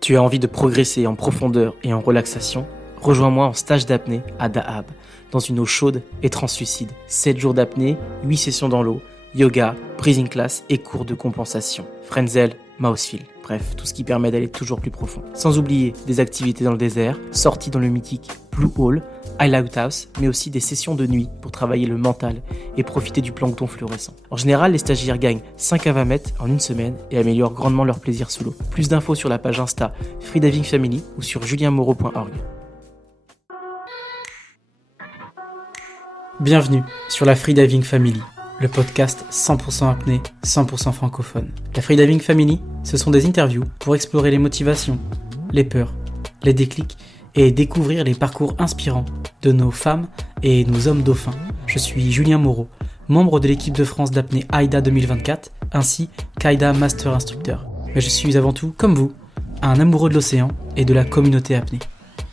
Tu as envie de progresser en profondeur et en relaxation? Rejoins-moi en stage d'apnée à Dahab, dans une eau chaude et translucide. 7 jours d'apnée, 8 sessions dans l'eau, yoga, breathing class et cours de compensation. Frenzel, Mausfil, bref, tout ce qui permet d'aller toujours plus profond. Sans oublier des activités dans le désert, sorties dans le mythique Blue Hole, Highlight House, mais aussi des sessions de nuit pour travailler le mental et profiter du plancton fluorescent. En général, les stagiaires gagnent 5 à 20 mètres en une semaine et améliorent grandement leur plaisir sous l'eau. Plus d'infos sur la page Insta Freediving Family ou sur julienmoreau.org. Bienvenue sur la Freediving Family, le podcast 100% apnée, 100% francophone. La Freediving Family, ce sont des interviews pour explorer les motivations, les peurs, les déclics et découvrir les parcours inspirants de nos femmes et nos hommes dauphins. Je suis Julien Moreau, membre de l'équipe de France d'apnée AIDA 2024, ainsi qu'AIDA Master Instructeur. Mais je suis avant tout, comme vous, un amoureux de l'océan et de la communauté apnée.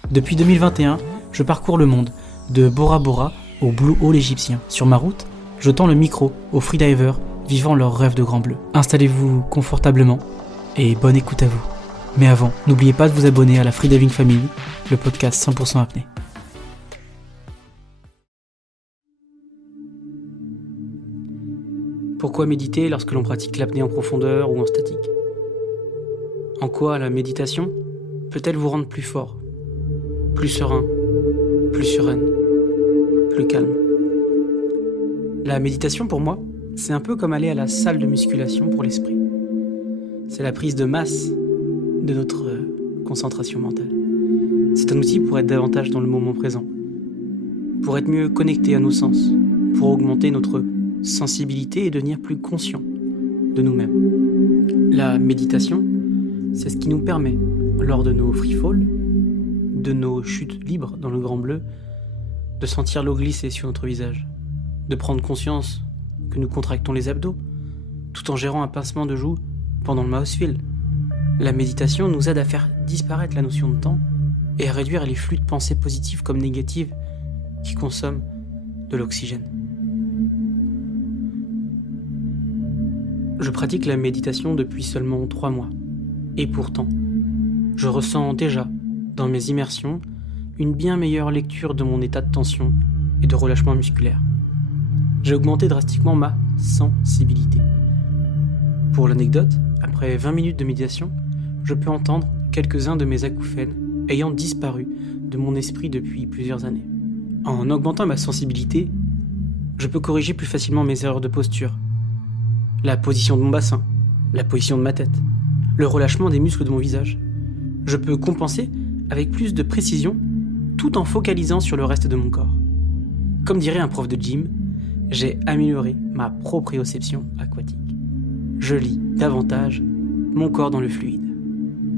Depuis 2021, je parcours le monde, de Bora Bora au Blue Hole égyptien. Sur ma route, je tends le micro aux freedivers vivant leur rêve de grand bleu. Installez-vous confortablement et bonne écoute à vous. Mais avant, n'oubliez pas de vous abonner à la Freediving Family, le podcast 100% apnée. Pourquoi méditer lorsque l'on pratique l'apnée en profondeur ou en statique? En quoi la méditation peut-elle vous rendre plus fort, plus serein, plus sereine, plus calme? La méditation pour moi, c'est un peu comme aller à la salle de musculation pour l'esprit. C'est la prise de masse de notre concentration mentale. C'est un outil pour être davantage dans le moment présent, pour être mieux connecté à nos sens, pour augmenter notre sensibilité et devenir plus conscient de nous-mêmes. La méditation, c'est ce qui nous permet, lors de nos free falls, de nos chutes libres dans le grand bleu, de sentir l'eau glisser sur notre visage, de prendre conscience que nous contractons les abdos, tout en gérant un pincement de joue pendant le Mausfil. La méditation nous aide à faire disparaître la notion de temps et à réduire les flux de pensées positives comme négatives qui consomment de l'oxygène. Je pratique la méditation depuis seulement 3 mois. Et pourtant, je ressens déjà, dans mes immersions, une bien meilleure lecture de mon état de tension et de relâchement musculaire. J'ai augmenté drastiquement ma sensibilité. Pour l'anecdote, après 20 minutes de méditation, je peux entendre quelques-uns de mes acouphènes ayant disparu de mon esprit depuis plusieurs années. En augmentant ma sensibilité, je peux corriger plus facilement mes erreurs de posture, la position de mon bassin, la position de ma tête, le relâchement des muscles de mon visage. Je peux compenser avec plus de précision tout en focalisant sur le reste de mon corps. Comme dirait un prof de gym, j'ai amélioré ma proprioception aquatique. Je lis davantage mon corps dans le fluide.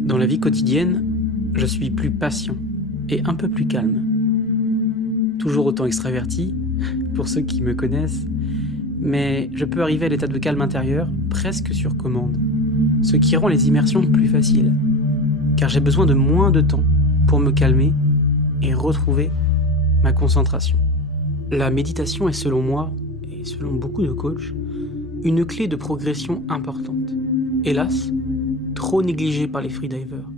Dans la vie quotidienne, je suis plus patient et un peu plus calme. Toujours autant extraverti, pour ceux qui me connaissent, mais je peux arriver à l'état de calme intérieur presque sur commande, ce qui rend les immersions plus faciles, car j'ai besoin de moins de temps pour me calmer et retrouver ma concentration. La méditation est selon moi, et selon beaucoup de coachs, une clé de progression importante. Hélas, trop négligée par les freedivers,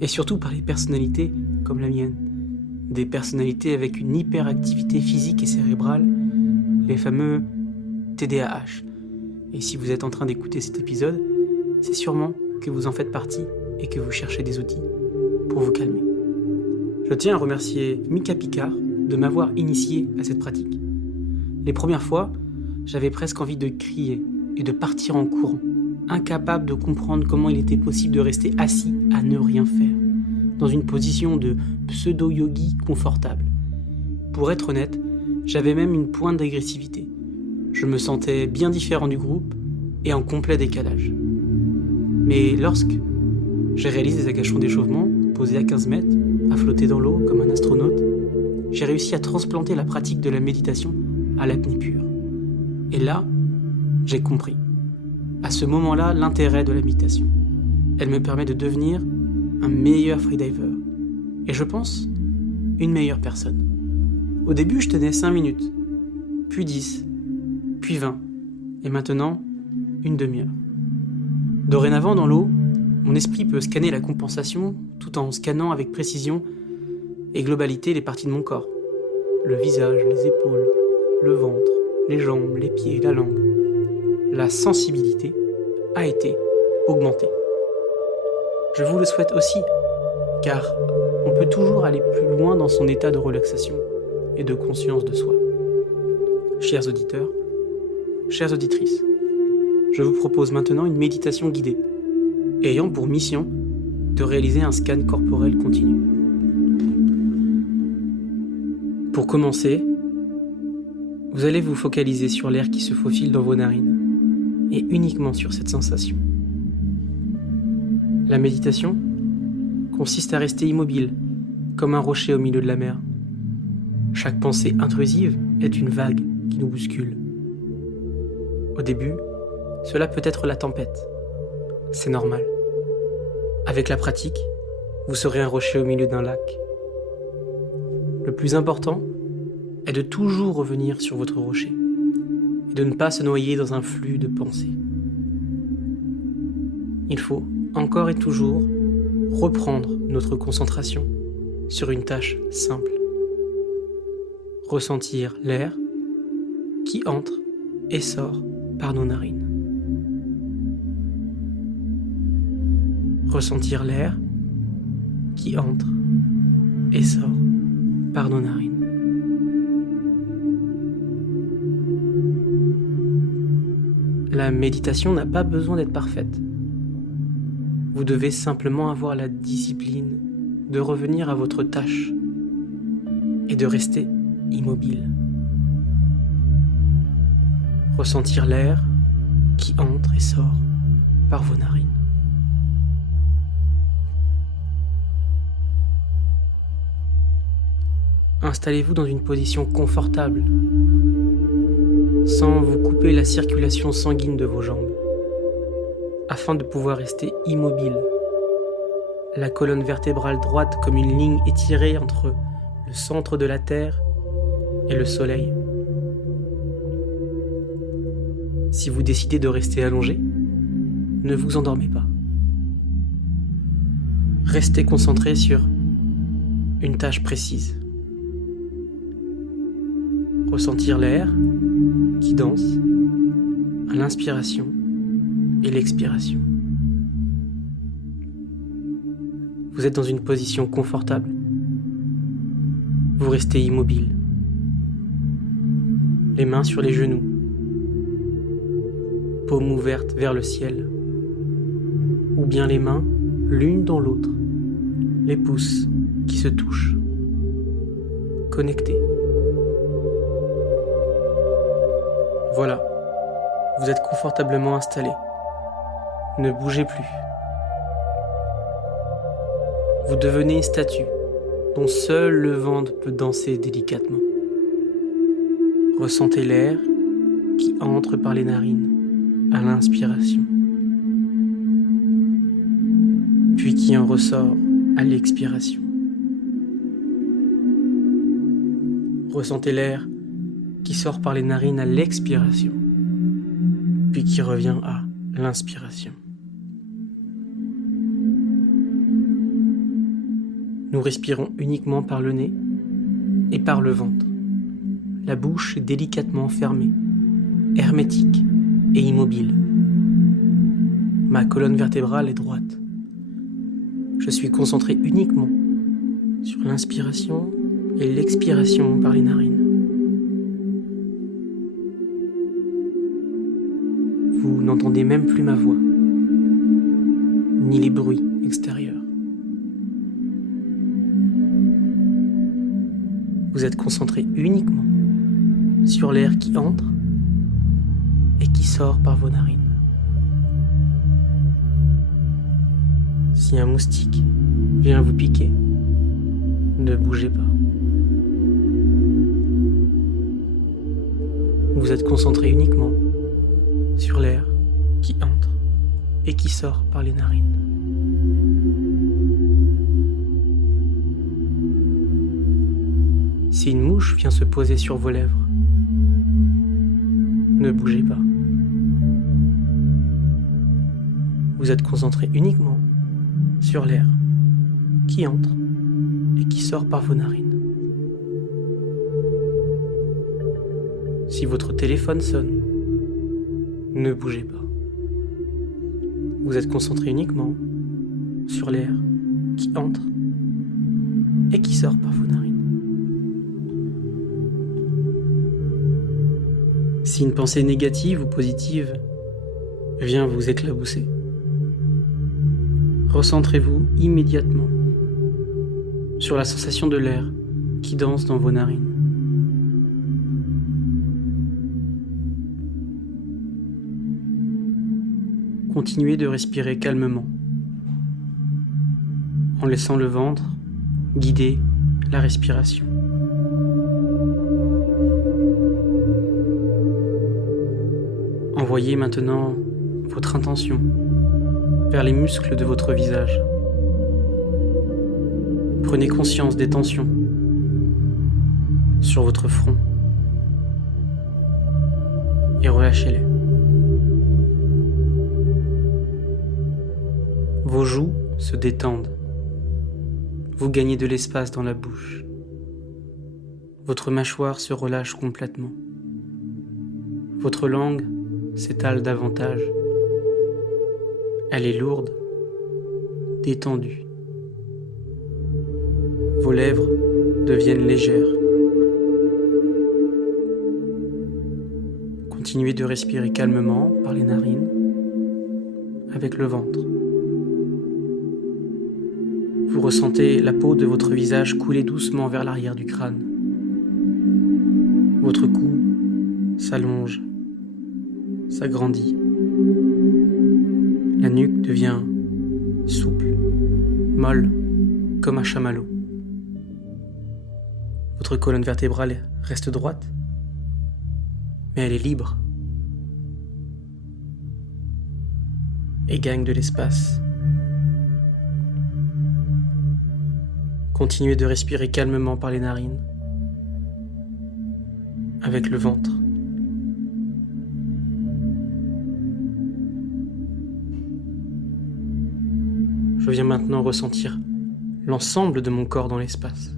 et surtout par les personnalités comme la mienne. Des personnalités avec une hyperactivité physique et cérébrale, les fameux TDAH. Et si vous êtes en train d'écouter cet épisode, c'est sûrement que vous en faites partie et que vous cherchez des outils pour vous calmer. Je tiens à remercier Mika Picard de m'avoir initié à cette pratique. Les premières fois, j'avais presque envie de crier et de partir en courant, incapable de comprendre comment il était possible de rester assis à ne rien faire, dans une position de pseudo-yogi confortable. Pour être honnête, j'avais même une pointe d'agressivité. Je me sentais bien différent du groupe et en complet décalage. Mais lorsque j'ai réalisé des agachements d'échauffement, posés à 15 mètres, à flotter dans l'eau comme un astronaute, j'ai réussi à transplanter la pratique de la méditation à l'apnée pure. Et là, j'ai compris, à ce moment-là, l'intérêt de la méditation. Elle me permet de devenir un meilleur freediver. Et je pense, une meilleure personne. Au début, je tenais 5 minutes, puis 10, puis 20, et maintenant, une demi-heure. Dorénavant, dans l'eau, Mon esprit peut scanner la compensation tout en scannant avec précision et globalité les parties de mon corps. Le visage, les épaules, le ventre, les jambes, les pieds, la langue. La sensibilité a été augmentée. Je vous le souhaite aussi, car on peut toujours aller plus loin dans son état de relaxation et de conscience de soi. Chers auditeurs, chères auditrices, je vous propose maintenant une méditation guidée, ayant pour mission de réaliser un scan corporel continu. Pour commencer, vous allez vous focaliser sur l'air qui se faufile dans vos narines, et uniquement sur cette sensation. La méditation consiste à rester immobile, comme un rocher au milieu de la mer. Chaque pensée intrusive est une vague qui nous bouscule. Au début, cela peut être la tempête. C'est normal. Avec la pratique, vous serez un rocher au milieu d'un lac. Le plus important est de toujours revenir sur votre rocher et de ne pas se noyer dans un flux de pensées. Il faut encore et toujours reprendre notre concentration sur une tâche simple. Ressentir l'air qui entre et sort par nos narines. Ressentir l'air qui entre et sort par nos narines. La méditation n'a pas besoin d'être parfaite. Vous devez simplement avoir la discipline de revenir à votre tâche et de rester immobile. Ressentir l'air qui entre et sort par vos narines. Installez-vous dans une position confortable, sans vous couper la circulation sanguine de vos jambes, afin de pouvoir rester immobile, la colonne vertébrale droite comme une ligne étirée entre le centre de la Terre et le Soleil. Si vous décidez de rester allongé, ne vous endormez pas. Restez concentré sur une tâche précise. Ressentir l'air qui danse à l'inspiration et l'expiration. Vous êtes dans une position confortable. Vous restez immobile. Les mains sur les genoux. Paumes ouvertes vers le ciel. Ou bien les mains l'une dans l'autre. Les pouces qui se touchent. Connectés. Voilà, vous êtes confortablement installé. Ne bougez plus. Vous devenez une statue dont seul le ventre peut danser délicatement. Ressentez l'air qui entre par les narines à l'inspiration, puis qui en ressort à l'expiration. Ressentez l'air qui sort par les narines à l'expiration, puis qui revient à l'inspiration. Nous respirons uniquement par le nez et par le ventre. La bouche est délicatement fermée, hermétique et immobile. Ma colonne vertébrale est droite. Je suis concentré uniquement sur l'inspiration et l'expiration par les narines. Vous n'entendez même plus ma voix, ni les bruits extérieurs. Vous êtes concentré uniquement sur l'air qui entre et qui sort par vos narines. Si un moustique vient vous piquer, ne bougez pas. Vous êtes concentré uniquement sur l'air qui entre et qui sort par les narines. Si une mouche vient se poser sur vos lèvres, ne bougez pas. Vous êtes concentré uniquement sur l'air qui entre et qui sort par vos narines. Si votre téléphone sonne, ne bougez pas. Vous êtes concentré uniquement sur l'air qui entre et qui sort par vos narines. Si une pensée négative ou positive vient vous éclabousser, recentrez-vous immédiatement sur la sensation de l'air qui danse dans vos narines. Continuez de respirer calmement, en laissant le ventre guider la respiration. Envoyez maintenant votre intention vers les muscles de votre visage. Prenez conscience des tensions sur votre front et relâchez-les. Vos joues se détendent. Vous gagnez de l'espace dans la bouche. Votre mâchoire se relâche complètement. Votre langue s'étale davantage. Elle est lourde, détendue. Vos lèvres deviennent légères. Continuez de respirer calmement par les narines, avec le ventre. Vous ressentez la peau de votre visage couler doucement vers l'arrière du crâne. Votre cou s'allonge, s'agrandit. La nuque devient souple, molle, comme un chamallow. Votre colonne vertébrale reste droite, mais elle est libre et gagne de l'espace. Continuez de respirer calmement par les narines, avec le ventre. Je viens maintenant ressentir l'ensemble de mon corps dans l'espace.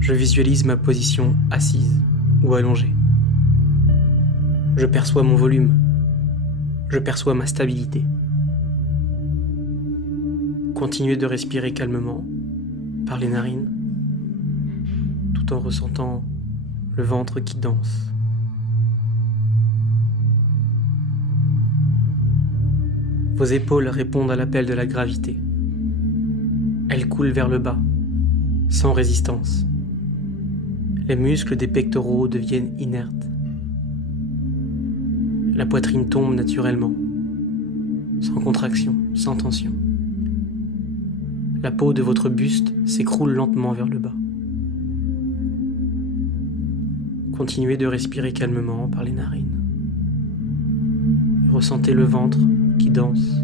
Je visualise ma position assise ou allongée. Je perçois mon volume. Je perçois ma stabilité. Continuez de respirer calmement par les narines, tout en ressentant le ventre qui danse. Vos épaules répondent à l'appel de la gravité. Elles coulent vers le bas, sans résistance. Les muscles des pectoraux deviennent inertes. La poitrine tombe naturellement, sans contraction, sans tension. La peau de votre buste s'écroule lentement vers le bas. Continuez de respirer calmement par les narines. Ressentez le ventre qui danse,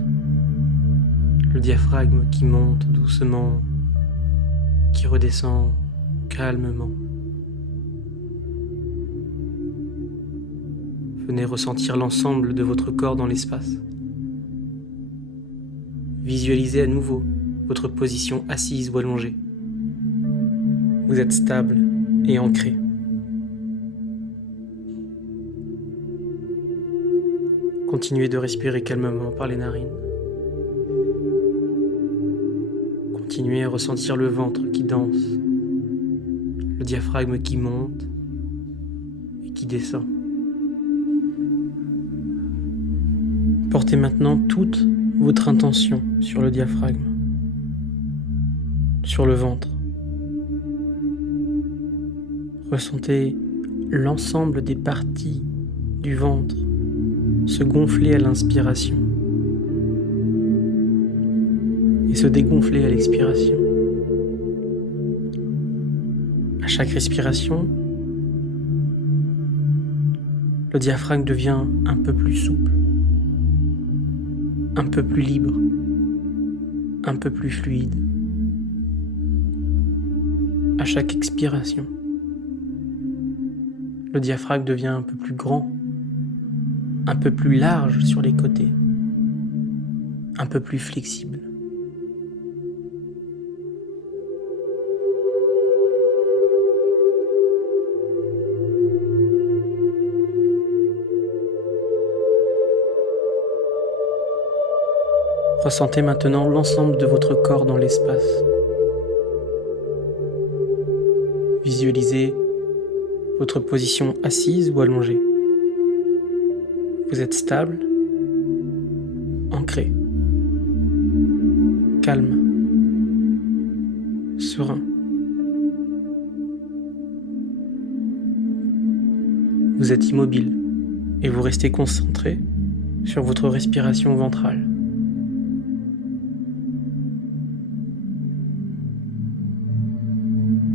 le diaphragme qui monte doucement, qui redescend calmement. Venez ressentir l'ensemble de votre corps dans l'espace. Visualisez à nouveau votre position assise ou allongée. Vous êtes stable et ancré. Continuez de respirer calmement par les narines. Continuez à ressentir le ventre qui danse, le diaphragme qui monte et qui descend. Portez maintenant toute votre intention sur le diaphragme, sur le ventre. Ressentez l'ensemble des parties du ventre se gonfler à l'inspiration et se dégonfler à l'expiration. À chaque respiration, le diaphragme devient un peu plus souple, un peu plus libre, un peu plus fluide. À chaque expiration, le diaphragme devient un peu plus grand, un peu plus large sur les côtés, un peu plus flexible. Ressentez maintenant l'ensemble de votre corps dans l'espace. Visualisez votre position assise ou allongée. Vous êtes stable, ancré, calme, serein. Vous êtes immobile et vous restez concentré sur votre respiration ventrale.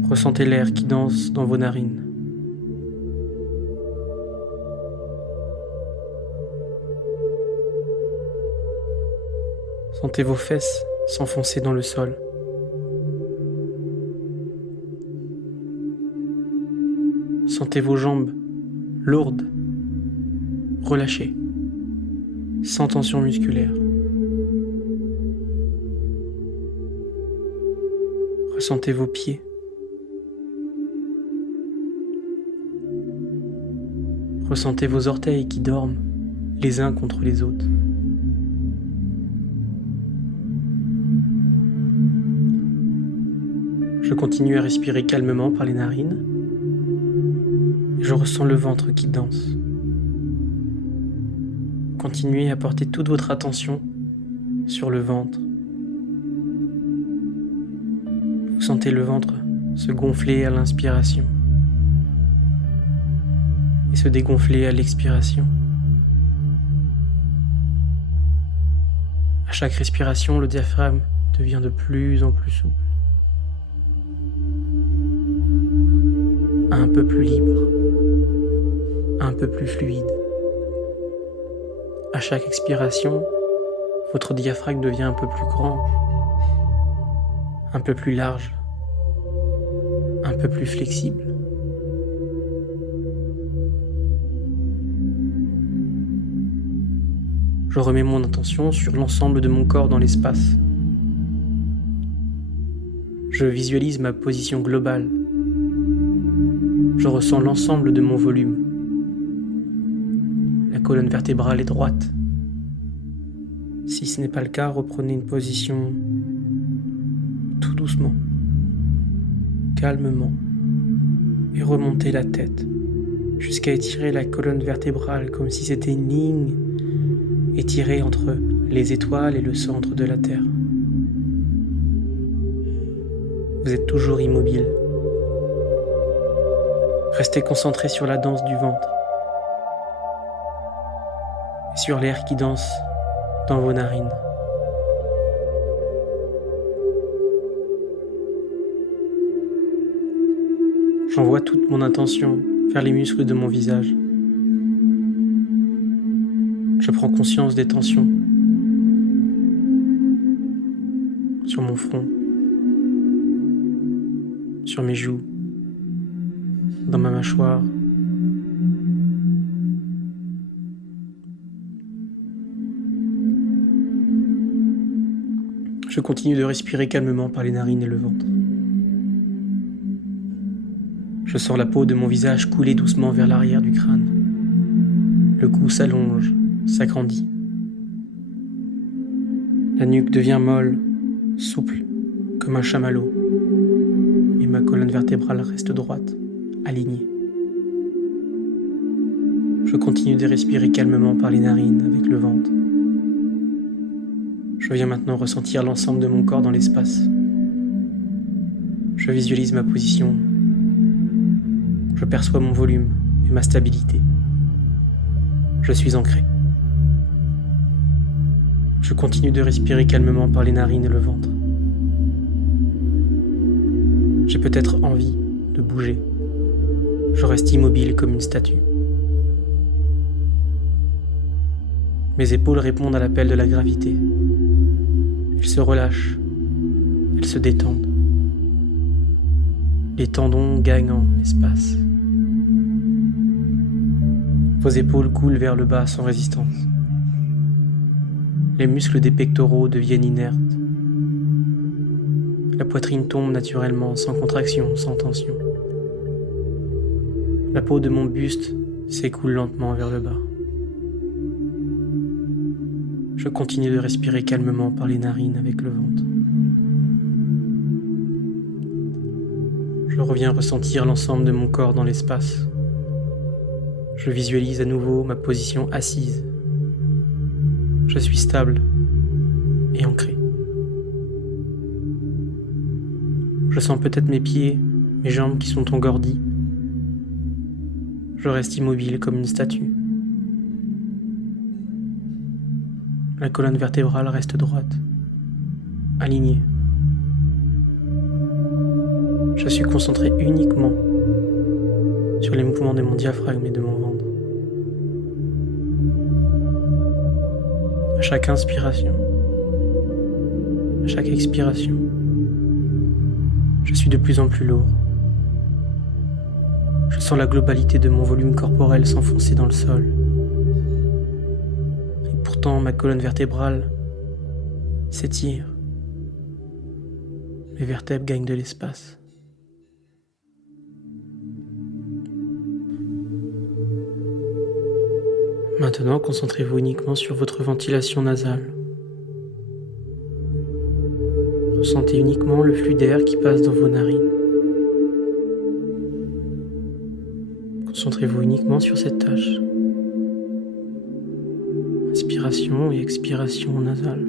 Ressentez l'air qui danse dans vos narines. Sentez vos fesses s'enfoncer dans le sol. Sentez vos jambes lourdes, relâchées, sans tension musculaire. Ressentez vos pieds. Ressentez vos orteils qui dorment les uns contre les autres. Je continue à respirer calmement par les narines et je ressens le ventre qui danse. Continuez à porter toute votre attention sur le ventre. Vous sentez le ventre se gonfler à l'inspiration et se dégonfler à l'expiration. À chaque respiration, le diaphragme devient de plus en plus souple, un peu plus libre, un peu plus fluide. À chaque expiration, votre diaphragme devient un peu plus grand, un peu plus large, un peu plus flexible. Je remets mon attention sur l'ensemble de mon corps dans l'espace. Je visualise ma position globale. Je ressens l'ensemble de mon volume. La colonne vertébrale est droite. Si ce n'est pas le cas, reprenez une position tout doucement, calmement, et remontez la tête jusqu'à étirer la colonne vertébrale comme si c'était une ligne étirée entre les étoiles et le centre de la Terre. Vous êtes toujours immobile. Restez concentré sur la danse du ventre et sur l'air qui danse dans vos narines. J'envoie toute mon attention vers les muscles de mon visage. Je prends conscience des tensions sur mon front, sur mes joues, dans ma mâchoire. Je continue de respirer calmement par les narines et le ventre. Je sens la peau de mon visage couler doucement vers l'arrière du crâne. Le cou s'allonge, s'agrandit. La nuque devient molle, souple, comme un chamallow. Mais ma colonne vertébrale reste droite, alignée. Je continue de respirer calmement par les narines avec le ventre. Je viens maintenant ressentir l'ensemble de mon corps dans l'espace. Je visualise ma position. Je perçois mon volume et ma stabilité. Je suis ancré. Je continue de respirer calmement par les narines et le ventre. J'ai peut-être envie de bouger. Je reste immobile comme une statue. Mes épaules répondent à l'appel de la gravité. Elles se relâchent. Elles se détendent. Les tendons gagnent en espace. Vos épaules coulent vers le bas sans résistance. Les muscles des pectoraux deviennent inertes. La poitrine tombe naturellement, sans contraction, sans tension. La peau de mon buste s'écoule lentement vers le bas. Je continue de respirer calmement par les narines avec le ventre. Je reviens ressentir l'ensemble de mon corps dans l'espace. Je visualise à nouveau ma position assise. Je suis stable et ancré. Je sens peut-être mes pieds, mes jambes qui sont engourdies. Je reste immobile comme une statue. La colonne vertébrale reste droite, alignée. Je suis concentré uniquement sur les mouvements de mon diaphragme et de mon ventre. À chaque inspiration, à chaque expiration, je suis de plus en plus lourd. Je sens la globalité de mon volume corporel s'enfoncer dans le sol. Et pourtant, ma colonne vertébrale s'étire. Mes vertèbres gagnent de l'espace. Maintenant, concentrez-vous uniquement sur votre ventilation nasale. Ressentez uniquement le flux d'air qui passe dans vos narines. Concentrez-vous uniquement sur cette tâche. Inspiration et expiration nasale.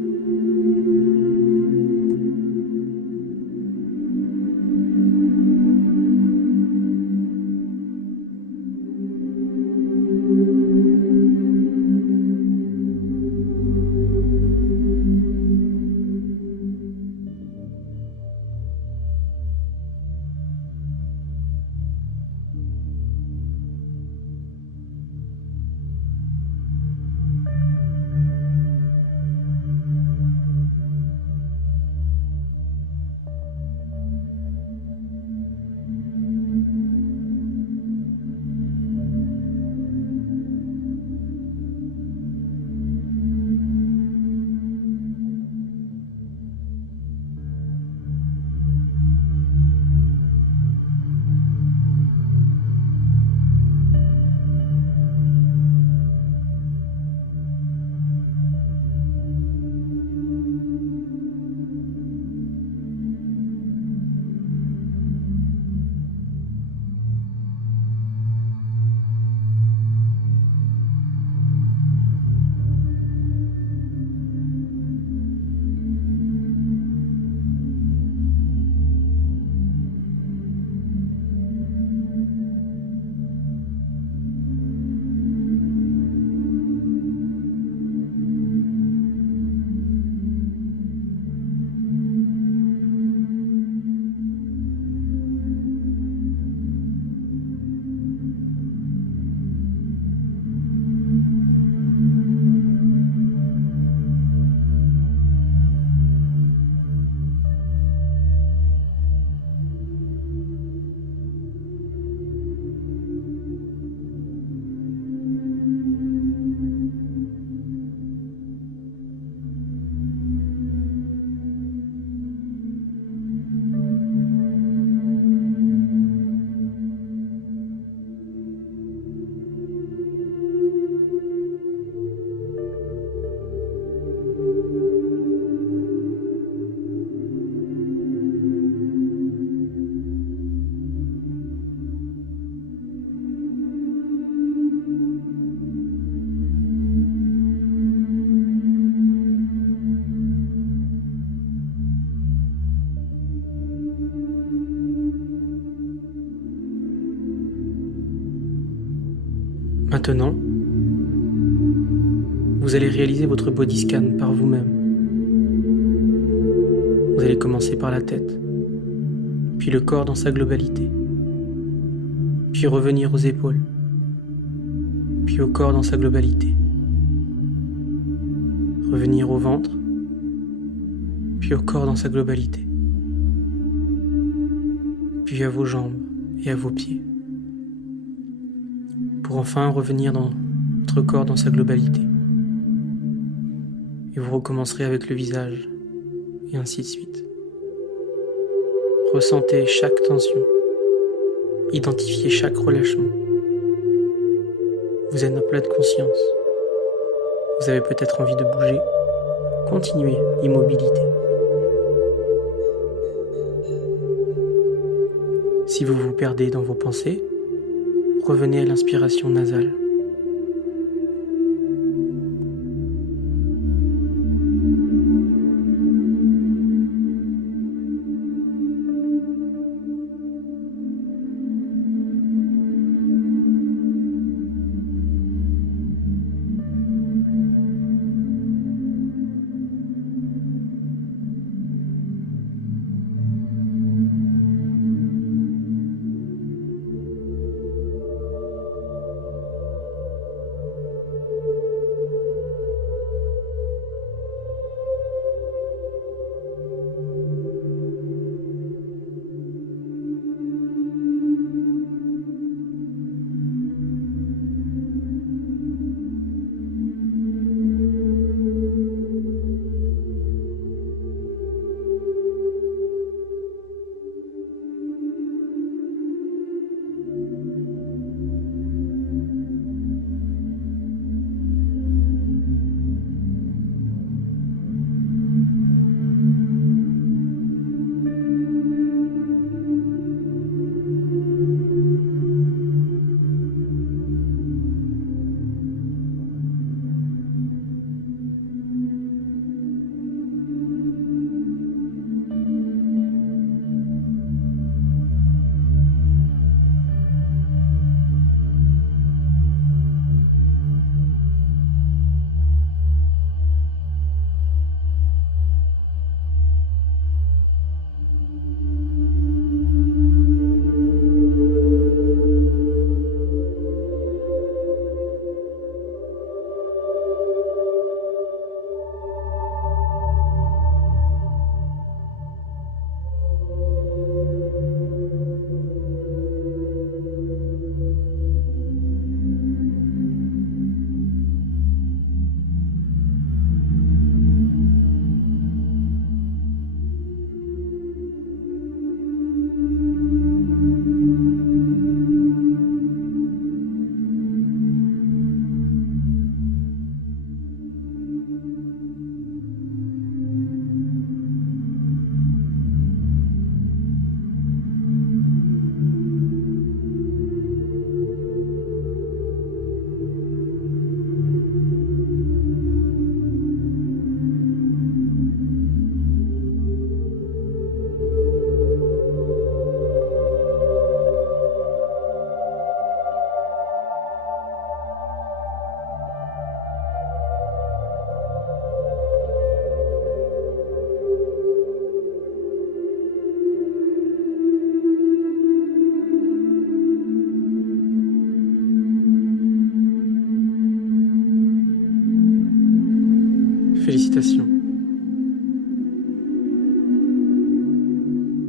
Maintenant, vous allez réaliser votre body scan par vous-même. Vous allez commencer par la tête, puis le corps dans sa globalité, puis revenir aux épaules, puis au corps dans sa globalité, revenir au ventre, puis au corps dans sa globalité, puis à vos jambes et à vos pieds, pour enfin revenir dans votre corps dans sa globalité. Et vous vous recommencerez avec le visage, et ainsi de suite. Ressentez chaque tension, identifiez chaque relâchement. Vous êtes en pleine conscience. Vous avez peut-être envie de bouger. Continuez l'immobilité. Si vous vous perdez dans vos pensées, revenez à l'inspiration nasale. Félicitations.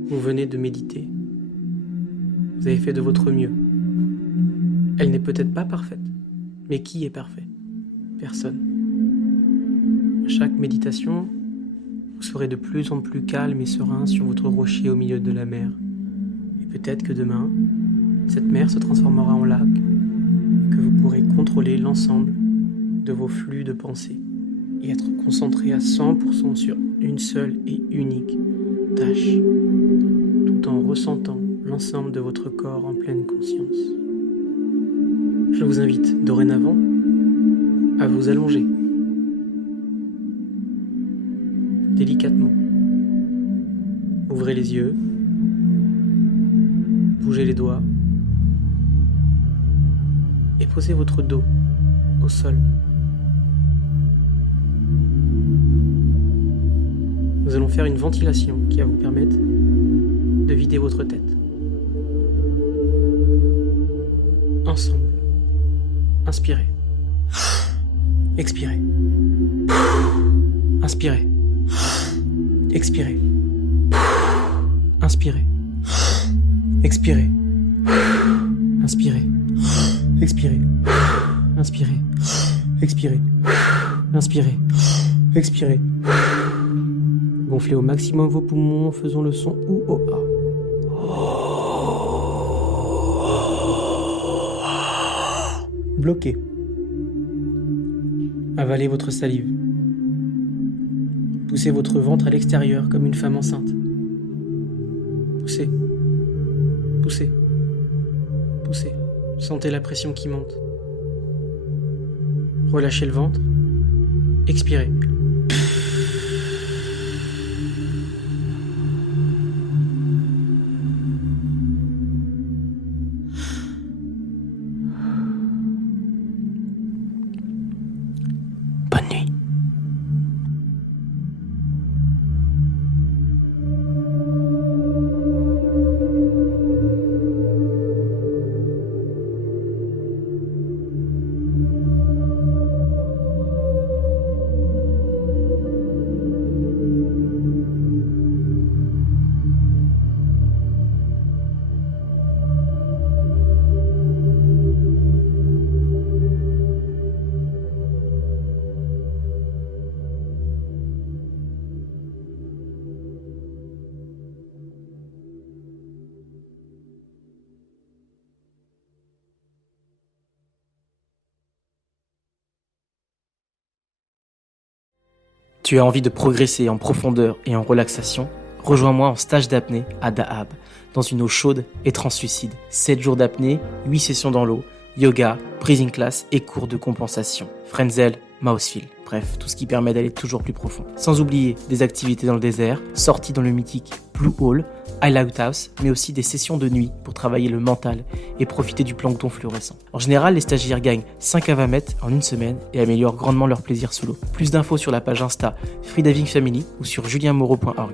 Vous venez de méditer. Vous avez fait de votre mieux. Elle n'est peut-être pas parfaite, mais qui est parfait? Personne. À chaque méditation, vous serez de plus en plus calme et serein sur votre rocher au milieu de la mer. Et peut-être que demain, cette mer se transformera en lac et que vous pourrez contrôler l'ensemble de vos flux de pensée et être concentré à 100% sur une seule et unique tâche, tout en ressentant l'ensemble de votre corps en pleine conscience. Je vous invite dorénavant à vous allonger délicatement. Ouvrez les yeux, bougez les doigts et posez votre dos au sol. Nous allons faire une ventilation qui va vous permettre de vider votre tête. Ensemble. Inspirez. Expirez. Inspirez. Expirez. Inspirez. Expirez. Inspirez. Expirez. Inspirez. Expirez. Inspirez. Expirez. Gonflez au maximum vos poumons en faisant le son OUA. Bloquez. Avalez votre salive. Poussez votre ventre à l'extérieur comme une femme enceinte. Poussez. Poussez. Poussez. Sentez la pression qui monte. Relâchez le ventre. Expirez. Bonne nuit. Tu as envie de progresser en profondeur et en relaxation? Rejoins-moi en stage d'apnée à Dahab, dans une eau chaude et translucide. 7 jours d'apnée, 8 sessions dans l'eau, yoga, breathing class et cours de compensation. Frenzel, Mousefeel, bref, tout ce qui permet d'aller toujours plus profond. Sans oublier des activités dans le désert, sorties dans le mythique Blue Hole, Highlight House, mais aussi des sessions de nuit pour travailler le mental et profiter du plancton fluorescent. En général, les stagiaires gagnent 5 à 20 mètres en une semaine et améliorent grandement leur plaisir sous l'eau. Plus d'infos sur la page Insta Freediving Family ou sur julienmoreau.org.